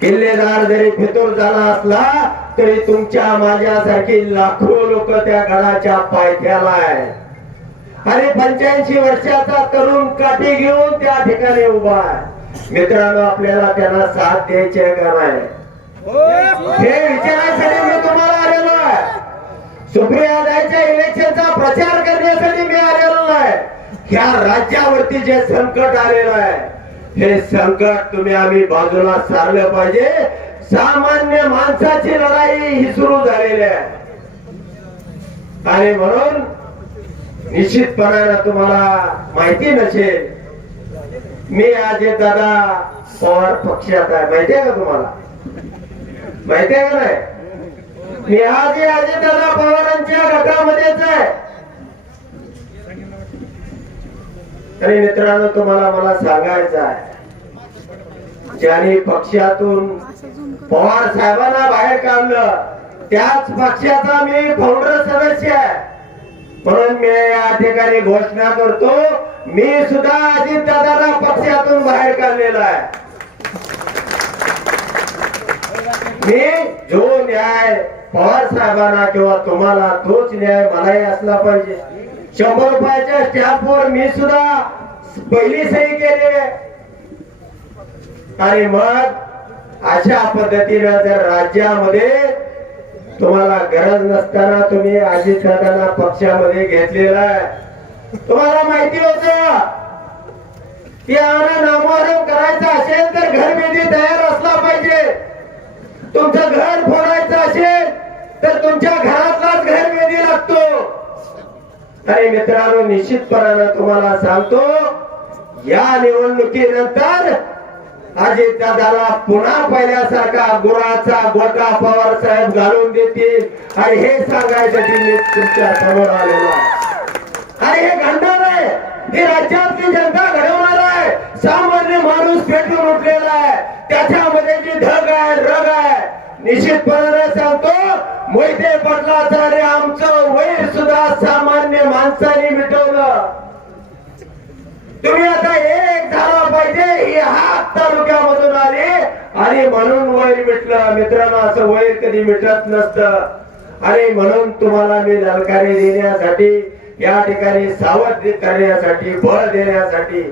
किल्लेदार जरी फितूर झाला असला तरी तुमच्या माझ्यासारखी लाखो लोक त्या गडाच्या पायथ्याला आहे आणि पंच्याऐंशी वर्षाचा तरुण काठी घेऊन त्या ठिकाणी उभा आहे. मित्रांनो आपल्याला त्यांना साथ द्यायची आहे हे विचारासाठी मी तुम्हाला आलेलो आहे. सुप्रिया दायच्या इलेक्शनचा प्रचार करण्यासाठी मी आलेलो आहे. ह्या राज्यावरती जे संकट आलेलं आहे हे संकट तुम्ही आम्ही बाजूला सारलं पाहिजे. सामान्य माणसाची लढाई ही सुरू झालेली आहे. आणि म्हणून निश्चितपणानं तुम्हाला माहिती नसेल मी अजय दादा पवार पक्षात आहे. माहिती आहे का तुम्हाला? माहिती आहे का नाही? मी आज अजय दादा पवारांच्या गटामध्येच आहे. आणि मित्रांनो तुम्हाला मला सांगायचं आहे ज्याने पक्षातून पवार साहेबांना बाहेर काढलं त्याच पक्षाचा मी फाउंडर सदस्य आहे. म्हणून मी या ठिकाणी घोषणा करतो मी सुद्धा अजित दादाला पक्षातून बाहेर काढलेला आहे. मी जो न्याय पवार साहेबांना किंवा तुम्हाला तोच न्याय मलाही असला पाहिजे. शंभर रुपयाच्या स्टॅम्पवर मी सुद्धा पहिली सही केली आहे. आणि मग अशा पद्धतीनं जर राज्यामध्ये तुम्हाला गरज नसताना तुम्ही अजित दादांना पक्षामध्ये घेतलेला आहे. तुम्हाला माहिती होत की आम्हाला नामारोप करायचा असेल तर घरभेदी तयार असला पाहिजे. तुमचं घर फोडायचं असेल तर तुमच्या घरातलाच घर वेधी लागतो. आणि मित्रांनो निश्चितपणानं तुम्हाला सांगतो या निवडणुकीनंतर अजित दाला पुन्हा पहिल्यासारखा गुराचा गोटा पवार साहेब घालून देतील. आणि हे सांगायसाठी मी तुमच्यासमोर आलेलो आणि हे घडणार आहे. ही राज्यातली जनता घडवणार आहे. सामान्य माणूस पेटून उठलेला आहे. त्याच्यामध्ये जी धग आहे रग आहे निश्चितपणाने सांगतो मोहिते पाटलाचं आणि आमचं वैर सुद्धा सामान्य माणसाने मिटवलं. तुम्ही आता एक झाला पाहिजे ही हात तालुक्यामधून आले. आणि म्हणून वैर मिटलं. मित्रांनो असं वैर कधी मिटत नसतं. आणि म्हणून तुम्हाला मी ललकारी देण्यासाठी या ठिकाणी सावध करण्यासाठी बळ देण्यासाठी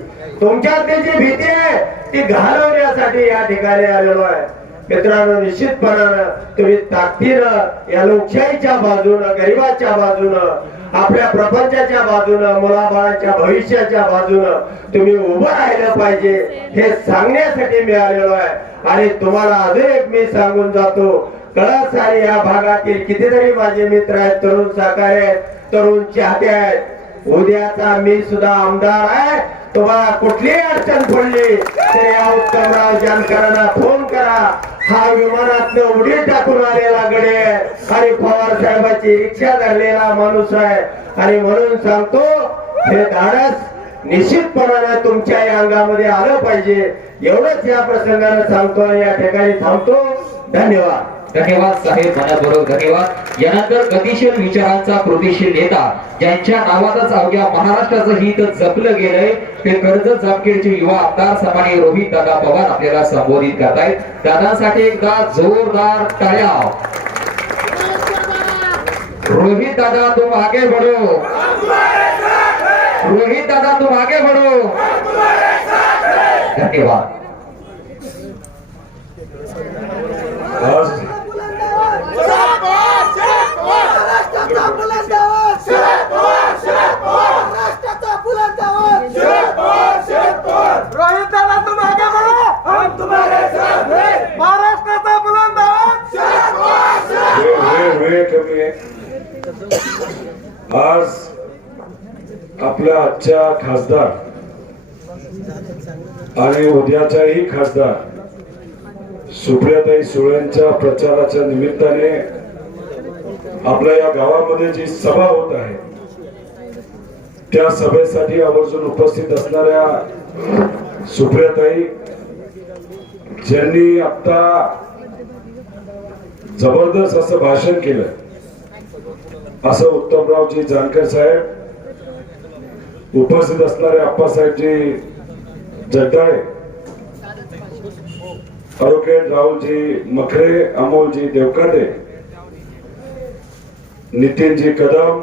तुमच्यातली जी भीती आहे ती घालवण्यासाठी या ठिकाणी आलेलो आहे. मित्रांनो निश्चितपणानं तुम्ही ताकदीनं या लोकशाहीच्या बाजूनं गरिबाच्या बाजूनं आपल्या प्रपंचाच्या बाजूनं मुलाबाळाच्या भविष्याच्या बाजूनं तुम्ही उभं राहिलं पाहिजे हे सांगण्यासाठी मी आलेलो आहे. आणि तुम्हाला अजून एक मी सांगून जातो कळस आणि या भागातील कितीतरी माझे मित्र आहेत तरुण सहकारी आहेत तरुण चाहते आहेत. उद्याचा मी सुद्धा आमदार आहे. तुम्हाला कुठलीही अडचण पडली तर या उत्तमराव जानकरांना फोन करा. हा विमानातनं उडी टाकून आलेला गडे आहे. आणि पवार इच्छा रिक्षा धरलेला माणूस आहे. आणि म्हणून सांगतो हे धाडस निश्चितपणाने तुमच्या या अंगामध्ये आलं पाहिजे. एवढंच या प्रसंगाने सांगतो आणि या ठिकाणी थांबतो. धन्यवाद. धन्यवाद साहेब मनाबरोबर धन्यवाद. यानंतर गतिशील विचारांचा कृतीशील नेता ज्यांच्या नावातच अवघ्या महाराष्ट्राचं हित जपलं गेलंय ते कर्जत जामखेडचे युवा आमदार सन्माननीय रोहित दादा पवार आपल्याला संबोधित करतायत. दादासाठी एकदा जोरदार टाळ्या रोहित दादा तुम आगे बढ़ो रोहित दादा तुम आगे बढ़ो धन्यवाद. रोहित दादा तुम आगे बढ़ो हम तुम्हारे साथ हैं महाराष्ट्राचा बुलंद आवाज वेळ वेळ वेळ कमी आहे आज आपल्या आजच्या खासदार आणि उद्याच्याही खासदार सुप्रियाताई सुळ्यांच्या प्रचाराच्या निमित्ताने आपल्या या गावामध्ये जी सभा होत आहे त्या सभेसाठी आवर्जून उपस्थित असणाऱ्या सुप्रियाताई ज्यांनी आता जबरदस्त असं भाषण केलं. असं उत्तमरावजी जानकर साहेब उपस्थित असणारे आप्पासाहेबजी जगदाळे ॲडव्होकेट राहुलजी मखरे अमोलजी देवकाते नितीनजी कदम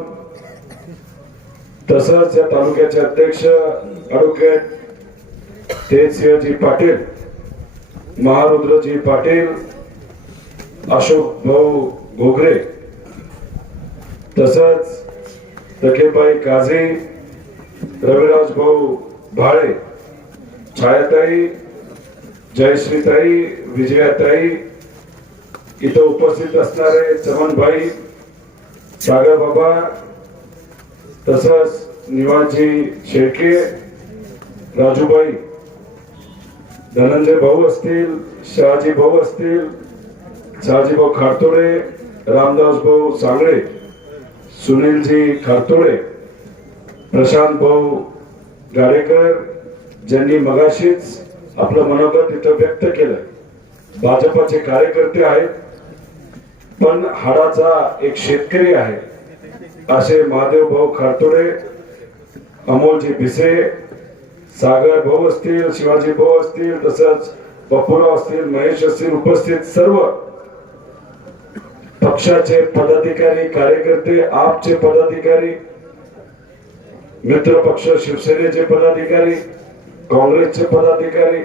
तसंच या तालुक्याचे अध्यक्ष ॲडव्होकेट तेजसिंहजी पाटील महारुद्रजी पाटील अशोक भाऊ घोगरे तसंच तकेबाई काझी रविराज भाऊ भाळे छायाताई जयश्रीताई विजयाताई इथं उपस्थित असणारे चमनभाई सागर बाबा तसंच निवाजी शेळके राजूबाई धनंजय भाऊ असतील शहाजी भाऊ असतील शहाजी भाऊ खारतोडे रामदास भाऊ सांगळे सुनीलजी खारतोडे प्रशांत भाऊ गाडेकर ज्यांनी मगाशीच आपलं मनोगत इथं व्यक्त केलं. भाजपाचे कार्यकर्ते आहेत पण हाडाचा एक शेतकरी आहे. असे महादेव भाऊ खारतोडे अमोलजी भिसे सागर भाऊ असतील शिवाजी भाऊ असतील तसंच बप्पूराव असतील महेश असतील उपस्थित सर्व पक्षाचे पदाधिकारी कार्यकर्ते आपचे पदाधिकारी मित्र पक्ष शिवसेनेचे पदाधिकारी काँग्रेसचे पदाधिकारी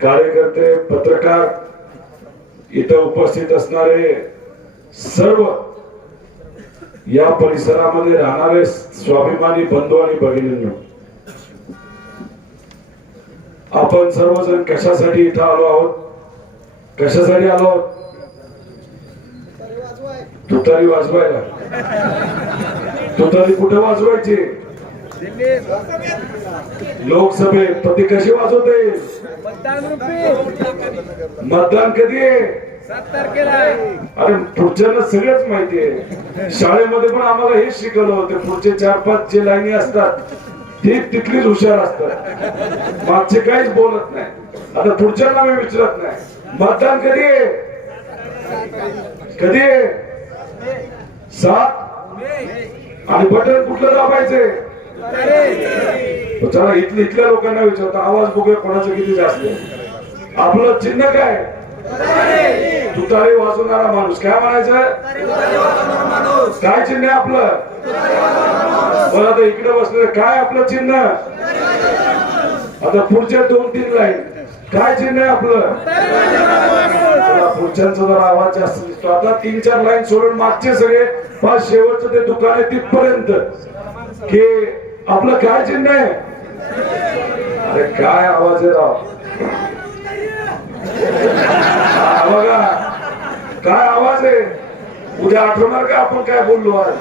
कार्यकर्ते पत्रकार इथं उपस्थित असणारे सर्व या परिसरामध्ये राहणारे स्वाभिमानी बंधू आणि भगिनींनो आपण सर्वजण कशासाठी इथं आलो आहोत? कशासाठी आलो आहोत? तुतारी वाजवायला. तुतारी कुठे वाजवायची? लोकसभेत पण ती कशी वाजवते? मतदान कधी अरे पुढच्याला सगळंच माहिती आहे. शाळेमध्ये पण आम्हाला हेच शिकवलं होतं पुढचे चार पाच जे लाईनी असतात ते तिथलीच हुशार असतात. मागचे काहीच बोलत नाही. आता पुढच्यांना मी विचारत नाही. मतदान कधी कधी आहे? सात. आणि बटन कुठलं दाबायचे? चला इथल्या इथल्या लोकांना विचारतो आवाज बघूया कोणाचं किती जास्त आपलं चिन्ह काय? तुतारी वाजवणारा माणूस. काय म्हणायचं? काय चिन्ह आहे आपलं? बरं आता इकडे बसलेलं काय आपलं चिन्ह? आता पुढच्या दोन तीन लाईन. काय चिन्ह आहे आपलं? पुढच्यांचा जर आवाज जास्त दिसतो. आता तीन चार लाईन सोडून मागचे सगळे पाच शेवटचं ते दुकान आहे तिथपर्यंत. की आपलं काय चिन्ह आहे? अरे काय आवाज आहे राव? बघा. काय आवाज आहे? उद्या आठवणार का आपण काय बोललो आज?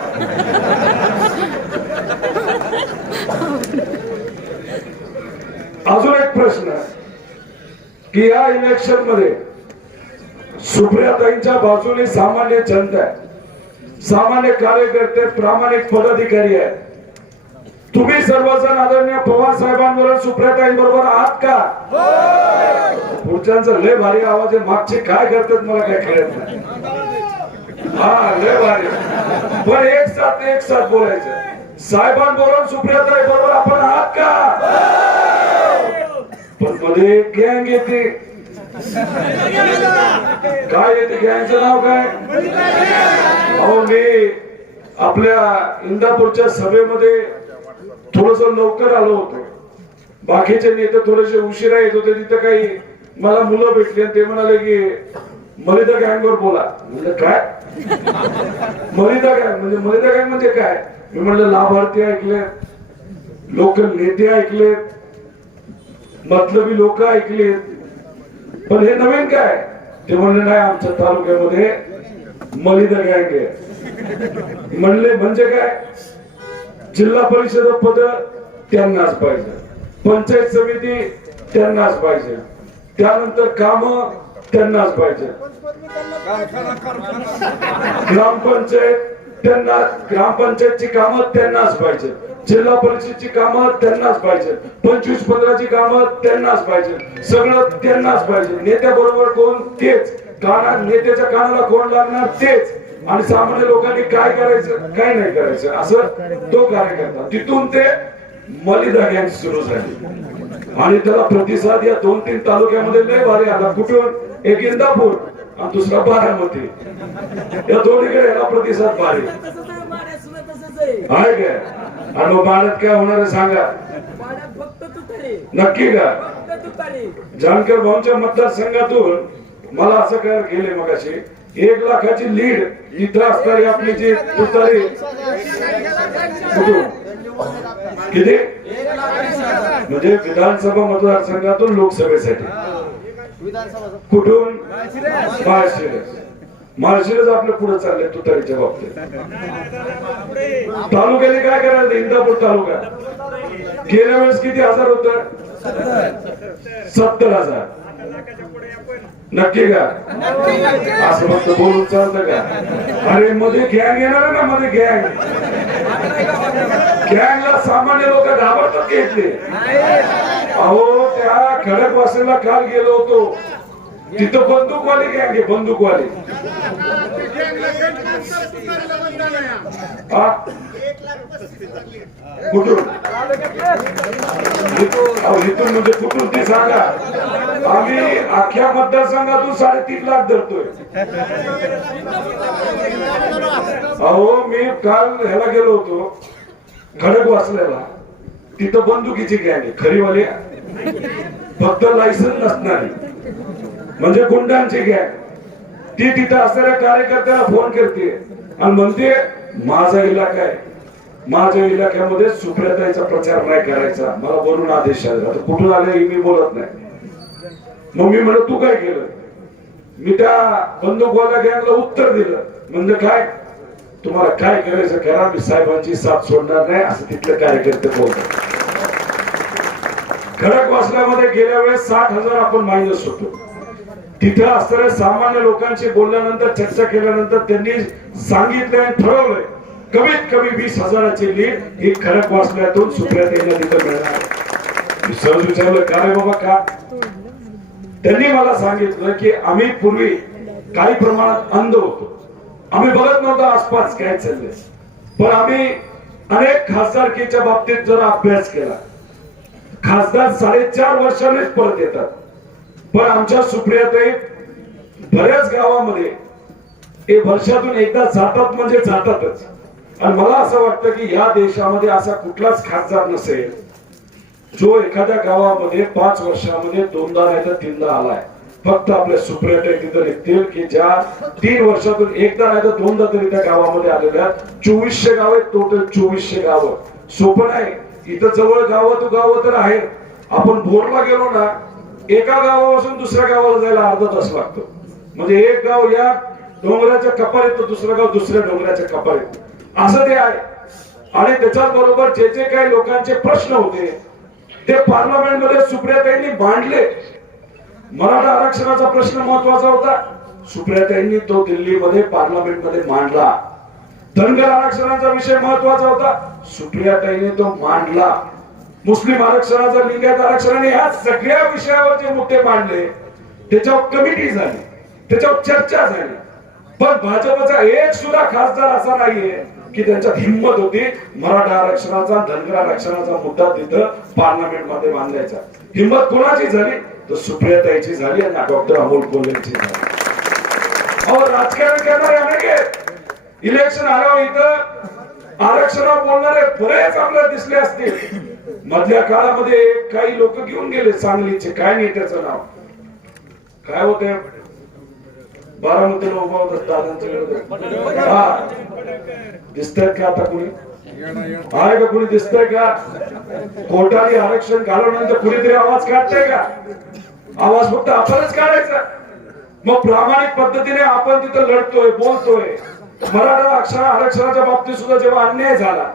अजून एक प्रश्न. की या इलेक्शनमध्ये सुप्रियाताईंच्या बाजूने सामान्य जनता आहे. सामान्य कार्यकर्ते प्रामाणिक पदाधिकारी आहेत. तुम्ही सर्वजण आदरणीय पवार साहेबांबरोबर सुप्रियाताईंबरोबर आहात का? पुढच्यांचा लय भारी आवाज आहे. मागचे काय करतात मला काय कळत नाही. हा लय भारी. पण एक साथ एक साथ बोलायचं. साहेबांबरोबर सुप्रियाताई बरोबर आपण आहात का? पण मध्ये गँग येते. काय येते घ्यायचं नाव काय? अहो मी आपल्या इंदापूरच्या सभेमध्ये थोडस लवकर आलो होतो. बाकीचे नेते थोडेसे उशिरा येत होते तिथं काही मला मुलं भेटली ते म्हणाले की मलिदा गँगवर बोला. म्हणलं काय? मलिदा गँग म्हणजे मलिदा गँग म्हणजे काय? मी म्हणलं लाभार्थी ऐकले लोक नेते ऐकले मतलबी लोक ऐकले पण हे नवीन काय? ते म्हणले नाही आमच्या तालुक्यामध्ये मलिदा गँग आहे. म्हणले म्हणजे काय? जिल्हा परिषद पद त्यांनाच पाहिजे. पंचायत समिती त्यांनाच पाहिजे. त्यानंतर काम त्यांनाच पाहिजे. ग्रामपंचायत त्यांना ग्रामपंचायतची कामं त्यांनाच पाहिजे. जिल्हा परिषदची कामं त्यांनाच पाहिजे. पंचवीस पंधराची कामं त्यांनाच पाहिजे. सगळं त्यांनाच पाहिजे. नेत्याबरोबर कोण? तेच. काना नेत्याच्या कानाला कोण लागणार? तेच. आणि सामान्य लोकांनी काय करायचं? काय नाही करायचं. असं तो कार्यकर्ता. तिथून ते मलिदा गँग सुरू झाली. आणि त्याला प्रतिसाद या दोन तीन तालुक्यामध्ये लय भारी आला कुठून? एक इंदापूर आणि दुसरा बारामती. या दोन्हीकडे याला प्रतिसाद भारी. आहे काय? आणि मग बाळात काय होणार आहे सांगा. माड्यात फक्त तुतारी. नक्की का? जानकर भाऊंच्या मतदारसंघातून मला असं काय केले मगाशी एक लाखाची लीड इथं असणारी आपली जी तुतारी. किती? म्हणजे विधानसभा मतदारसंघातून लोकसभेसाठी. कुठून? माळशिरस. माळशिरस आपल्या पुढे चालले तुतारीच्या बाबतीत. तालुक्याने काय करायला इंदापूर तालुका. गेल्या वेळेस किती हजार होत? सत्तर हजार. नक्की का? असं फक्त बोलून चालतं का? अरे मध्ये गँग येणार ना मध्ये गँग? गँगला सामान्य लोक घाबरतात घेतले अहो त्या खडकवासला काल गेलो होतो. तिथं बंदूकवाले गँग बंदूकवाले. कुठून? इथून? म्हणजे कुठून ती सांगा. आम्ही अख्ख्या मतदारसंघातून साडेतीन लाख धरतोय. अहो मी काल ह्याला गेलो होतो खडक वाचलेला तिथं बंदुकीची गॅग आहे. खरीवाली फक्त लायसन नसणारी म्हणजे गुंडांची गॅग. ती तिथं असणाऱ्या कार्यकर्त्याला फोन करते. आणि म्हणते माझा इलाका आहे. माझ्या इलाक्यामध्ये सुप्रियाताईचा प्रचार नाही करायचा. मला वरून आदेश आला तर कुठून आले मी बोलत नाही. मग मी म्हणत तू काय केलं? मी त्या बंदूकवाल्या गॅंगला उत्तर दिलं. म्हणजे काय? तुम्हाला काय करायचं करा मी साहेबांची साथ सोडणार नाही असं तिथले कार्यकर्ते बोलतात. खडक वाचल्यामध्ये गेल्या वेळेस साठ हजार आपण मायनस होतो. तिथे असणाऱ्या सामान्य लोकांशी बोलल्यानंतर चर्चा केल्यानंतर त्यांनी सांगितलं आणि ठरवलंय कमीत कमी वीस हजाराची लीड ही खडक वाचल्यातून सुप्रिया त्यांना तिथं मिळणार. मी सहज विचारलं का रे बाबा का? त्यांनी मला सांगितलं की आम्ही पूर्वी काही प्रमाणात अंध होतो. आम्ही बघत नव्हतो आसपास काय चाललंय. पण आम्ही अनेक खासदारकीच्या बाबतीत जरा अभ्यास केला खासदार साडेचार वर्षांनीच परत येतात. पण आमच्या सुप्रियाताई बऱ्याच गावामध्ये ते वर्षातून एकदा जातात म्हणजे जातातच. आणि मला असं वाटतं की या देशामध्ये असा कुठलाच खासदार नसेल जो एखाद्या गावामध्ये पाच वर्षामध्ये दोनदा नाही तर तीनदा आलाय. फक्त आपल्या सुप्रिया तिथं निघतील की ज्या तीन वर्षातून एकदा नाही तर दोनदा तरी त्या गावामध्ये आलेल्या आहेत. चोवीसशे गाव आहेत टोटल चोवीसशे गावं. सोपं नाही. इथं जवळ गावं तो गावं तर आहे आपण भोरला गेलो ना एका गावापासून दुसऱ्या गावाला जायला अर्धा तास लागतो. म्हणजे एक गाव या डोंगराच्या कपारीत तर दुसरं गाव दुसऱ्या डोंगराच्या कपारीत असं ते आहे. आणि त्याच्याच बरोबर जे जे काही लोकांचे प्रश्न होते ते पार्लमेंटमध्ये सुप्रियाताईंनी मांडले. मराठा आरक्षणाचा प्रश्न महत्त्वाचा होता. सुप्रियाताईंनी तो दिल्लीमध्ये पार्लमेंटमध्ये मांडला. धनगर आरक्षणाचा विषय महत्त्वाचा होता. सुप्रियाताईने तो मांडला. मुस्लिम आरक्षणाचा लिंगायत आरक्षणाने ह्या सगळ्या विषयावर जे मुद्दे मांडले. त्याच्यावर कमिटी झाली. त्याच्यावर चर्चा झाली. पण भाजपचा एक सुद्धा खासदार असा नाहीये की त्यांच्यात हिंमत होती मराठा आरक्षणाचा धनगर आरक्षणाचा मुद्दा तिथं पार्लमेंटमध्ये मांडायचा. हिंमत कोणाची झाली? तर सुप्रियाताईची झाली आणि डॉक्टर अमोल कोल्हेची झाली. अहो राजकारण करणारे अनेक इलेक्शन आल्यावर इथं आरक्षणावर बोलणारे बरेच आपल्याला दिसले असतील. मधल्या काळामध्ये काही लोक घेऊन गेले सांगलीचे. काय नाही त्याचं नाव. काय होत बारामतीला उभा होत दादांच्या हा. दिसतायत का आता कुणी? का कुणी दिसतंय का? कोर्टाने आरक्षण घालवल्यानंतर कुणीतरी आवाज काढतंय का? आवाज फक्त आपणच काढायचा. मग प्रामाणिक पद्धतीने आपण तिथं लढतोय बोलतोय. मराठा अक्षर आरक्षणाच्या बाबतीत सुद्धा जेव्हा अन्याय झाला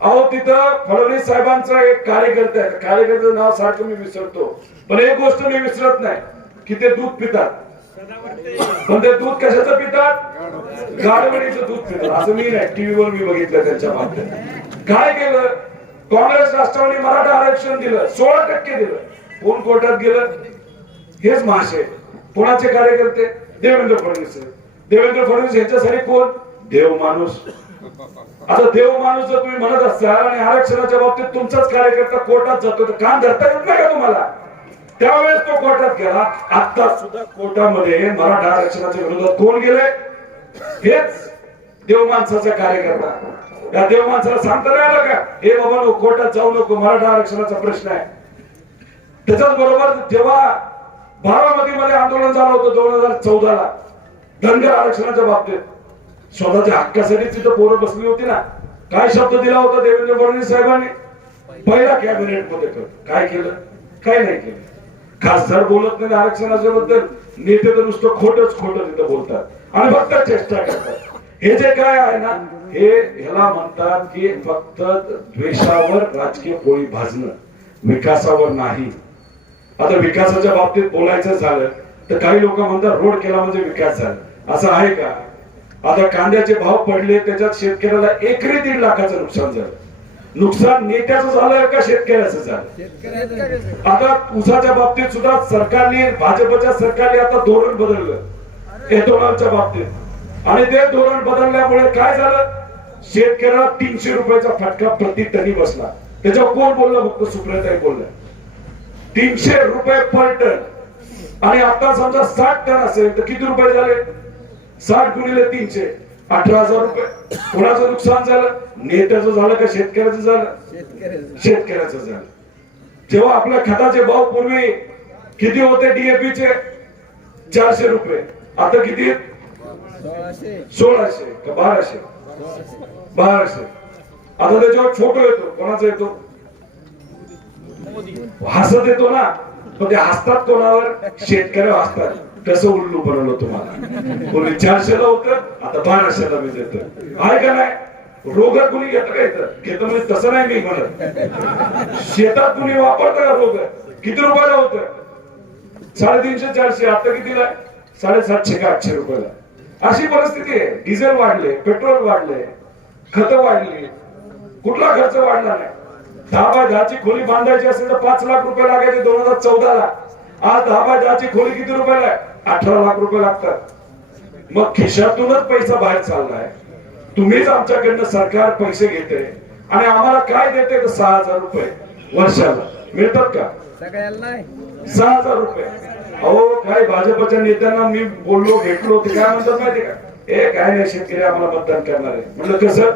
अहो तिथं फडणवीस साहेबांचा एक कार्यकर्ता आहे कार्यकर्त्याचं नाव सारखं मी विसरतो. पण एक गोष्ट मी विसरत नाही की ते दूध पितात. पण ते दूध कशाचं पितात? गाडवणीचं दूध पितात. असं मी नाही. टीव्हीवर मी बघितलं त्यांच्या बाबतीत काय केलं? काँग्रेस राष्ट्रवादी मराठा आरक्षण दिलं. सोळा टक्के दिलं. कोण कोर्टात गेलं? हेच महाशय. कोणाचे कार्यकर्ते? देवेंद्र फडणवीस. देवेंद्र फडणवीस यांच्यासाठी कोण? देव माणूस. आता देव माणूस जर तुम्ही म्हणत असाल आणि आरक्षणाच्या बाबतीत तुमचाच कार्यकर्ता कोर्टात जातो तर काम धरता येत नाही का तुम्हाला? त्यावेळेस तो कोर्टात गेला. आता सुद्धा कोर्टामध्ये मराठा आरक्षणाच्या विरोधात कोण गेले? हेच देव माणसाचा कार्यकर्ता. या देव माणसाला सांगता नाही आलं का? हे बाबा नो कोर्टात जाऊ नको मराठा आरक्षणाचा प्रश्न आहे. त्याच्याच बरोबर जेव्हा बारामती मध्ये आंदोलन झालं होतं दोन हजार चौदाला धनगर आरक्षणाच्या बाबतीत. स्वतःच्या हक्कासाठी तिथं पोरं बसली होती ना. काय शब्द दिला होता देवेंद्र फडणवीस साहेबांनी? पहिला कॅबिनेटमध्ये काय केलं? काय नाही केलं. खासदार बोलत नाही आरक्षणाच्या बद्दल नेते तर नुसतं खोटच खोट तिथं बोलतात. आणि फक्त चेष्टा करतात. हे जे काय आहे ना हे ह्याला म्हणतात की फक्त द्वेषावर राजकीय पोळी भाजणं विकासावर नाही. आता विकासाच्या बाबतीत बोलायचं झालं तर काही लोक म्हणतात रोड केला म्हणजे विकास झाला. असं आहे का? आता कांद्याचे भाव पडले त्याच्यात शेतकऱ्याला एकरी दीड लाखाचं नुकसान झालं. नुकसान नेत्याचं झालं का शेतकऱ्याचं झालं? आता ऊसाच्या बाबतीत सुद्धा सरकारने भाजपच्या सरकारने आता धोरण बदललं. एथोनॉलच्या बाबतीत. आणि ते धोरण बदलल्यामुळे काय झालं? शेतकऱ्याला तीनशे रुपयाचा फटका प्रति टनी बसला. त्याच्यावर कोण बोललं? फक्त सुप्रियाताई बोलल्या. तीनशे रुपये पर टन. आणि आता समजा साठ टन असेल तर किती रुपये झाले? साठ गुणिले तीनशे. अठरा हजार रुपये. कोणाचं नुकसान झालं? नेत्याचं झालं का शेतकऱ्याचं झालं? शेतकऱ्याचं. झालं. जेव्हा आपल्या खताचे भाव पूर्वी किती होते DAP चे चारशे रुपये. आता किती? आहेत? सोळाशे का बाराशे? बाराशे. आता त्याच्यावर फोटो येतो. कोणाचा येतो? हसत येतो ना. पण ते हसतात कोणावर? शेतकरी हसतात. कसं उल्लू बनवलं तुम्हाला? पूर्वी चारशेला होत आता बाराशेला मी देत आहे का नाही? रोग कुणी घेत का इथं? घेतं म्हणजे तसं नाही मी म्हणत. शेतात कुणी वापरत का रोग? किती रुपयाला होत? साडेतीनशे चारशे. आता कितीला? साडेसातशे का आठशे रुपयाला? अशी परिस्थिती आहे. डिझेल वाढले पेट्रोल वाढले खत वाढली. कुठला खर्च वाढला नाही? दहा बाय दहाची खोली बांधायची असेल तर पाच लाख रुपये लागायचे दोन हजार चौदाला. आज दहा बाय दहाची खोली किती रुपयाला आहे? अठरा लाख रुपये लागतात. मग खिशातूनच पैसा बाहेर चाललाय. तुम्हीच आमच्याकडनं सरकार पैसे घेते आणि आम्हाला काय देते तर सहा हजार रुपये वर्षाला. मिळतात का? सहा हजार रुपये. अहो काय भाजपच्या नेत्यांना मी बोललो भेटलो ते काय म्हणतात माहिती का? ए काय नाही शेतकरी आम्हाला मतदान करणार आहे. म्हणलं कसं?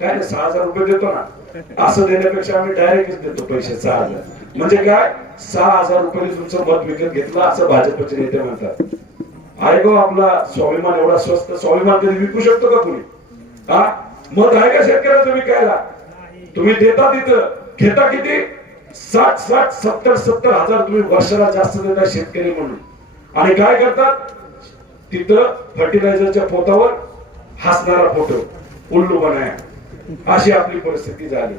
काय नाही सहा हजार रुपये देतो ना. असं देण्यापेक्षा आम्ही डायरेक्टच देतो पैसे सहा हजार. म्हणजे काय? सहा हजार रुपये तुमचं मत विकत घेतलं असं भाजपचे नेते म्हणतात. आहे गो आपला स्वाभिमान एवढा स्वस्त स्वाभिमान कधी विकू शकतो का कोणी? हा? मत आहे का शेतकऱ्याचं विकायला तुम्ही देता तिथं. घेता किती? साठ साठ सत्तर सत्तर हजार तुम्ही वर्षाला जास्त देता शेतकरी म्हणून. आणि काय करतात? तिथं फर्टिलायझरच्या पोतावर हसणारा फोटो. उल्लू बनाया. अशी आपली परिस्थिती झाली.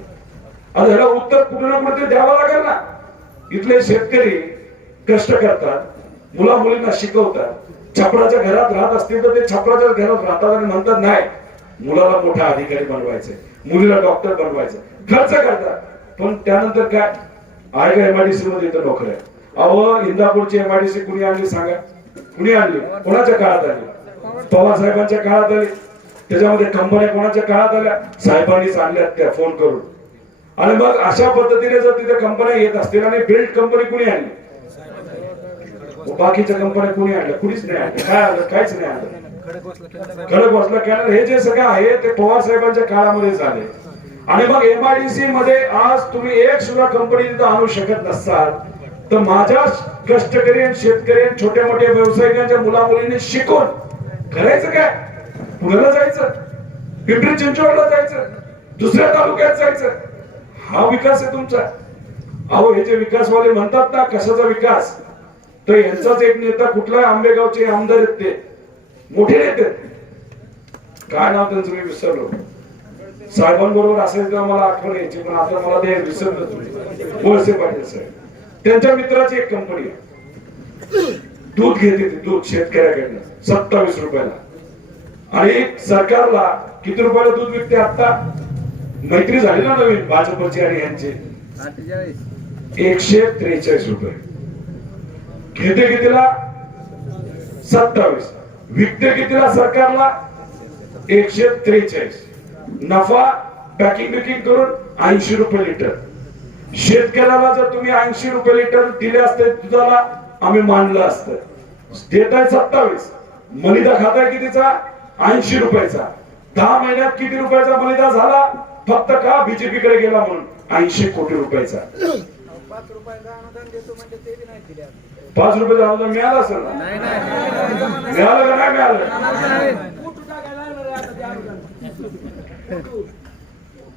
आता ह्याला उत्तर कुठे ना कुठे द्यावं लागेल ना. इथले शेतकरी कष्ट करतात मुला मुलींना शिकवतात. छापराच्या घरात राहत असतील तर ते छापराच्या घरात राहतात आणि म्हणतात नाही मुलाला मोठा अधिकारी बनवायचे मुलीला डॉक्टर बनवायचं खर्च करतात. पण त्यानंतर काय? आहे का एमआयडीसी मध्ये इथं नोकऱ्या अहो इंदापूरची एमआयडीसी कुणी आणली सांगा? कुणी आणली? कोणाच्या काळात आली? पवार साहेबांच्या काळात आली. त्याच्यामध्ये कंपन्या कोणाच्या काळात आल्या? साहेबांनीच आणल्यात त्या फोन करून. आणि मग अशा पद्धतीने जर तिथे कंपन्या येत असतील आणि बिल्ड कंपनी कुणी आणली? बाकीच्या कंपन्या कुणी आणल्या कुणीच नाही आणलं. काय आलं? काहीच नाही आलं. खडक कॅनल. हे जे सगळं आहे ते पवार साहेबांच्या काळामध्ये झाले. आणि मग एमआयडीसी मध्ये आज तुम्ही एक सुद्धा कंपनी तिथं आणू शकत नसाल तर माझ्या कष्टकरी आणि शेतकरी आणि छोट्या मोठ्या व्यावसायिकांच्या मुला मुलींनी शिकून करायचं काय? पुण्याला जायचं. पिंपरी चिंचवडला जायचं. दुसऱ्या तालुक्यात जायचं. हा विकास आहे तुमचा. अहो हे जे विकासवाले म्हणतात ना कशाचा विकास? तर यांचाच एक नेता कुठला आंबेगावचे आमदार आहेत ते. मोठे नेते काय नाव त्यांचं? मी विसरलो. साहेबांबरोबर असेल तर मला आठवण यायची पण आता मला ते विसरलं वळसे पाटील साहेब. त्यांच्या मित्राची एक कंपनी आहे. दूध घेते ती दूध शेतकऱ्याकडनं. सत्तावीस रुपयाला. आणि सरकारला किती रुपयाला दूध विकते आता मैत्री झाली ना नवीन? भाजपची आणि यांची? एकशे त्रेचाळीस रुपये. घेते कितीला? सत्तावीस. विकते कितीला सरकारला? एकशे त्रेचाळीस. नफा पॅकिंग बिकिंग करून ऐंशी रुपये लिटर. शेतकऱ्याला जर तुम्ही ऐंशी रुपये लिटर दिले असते दुधाला आम्ही मानलं असतं. देत आहे सत्तावीस. मलिदा खाताय कितीचा? ऐंशी रुपयाचा. दहा महिन्यात किती रुपयाचा मलिदा झाला? फक्त का बीजेपी कडे गेला म्हणून? ऐंशी कोटी रुपयाचा. पाच रुपयाचं अनुदान देतो म्हणजे पाच रुपयाचा अनुदान मिळालं असेल ना? मिळालं का नाही मिळालं?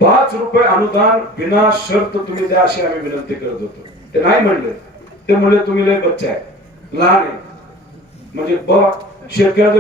पाच रुपये अनुदान बिना शर्त तुम्ही द्या अशी आम्ही विनंती करत होतो. ते नाही म्हणले. ते म्हणले तुम्ही लय बच्चा आहे. लहान आहे. म्हणजे ब शेतकऱ्याचं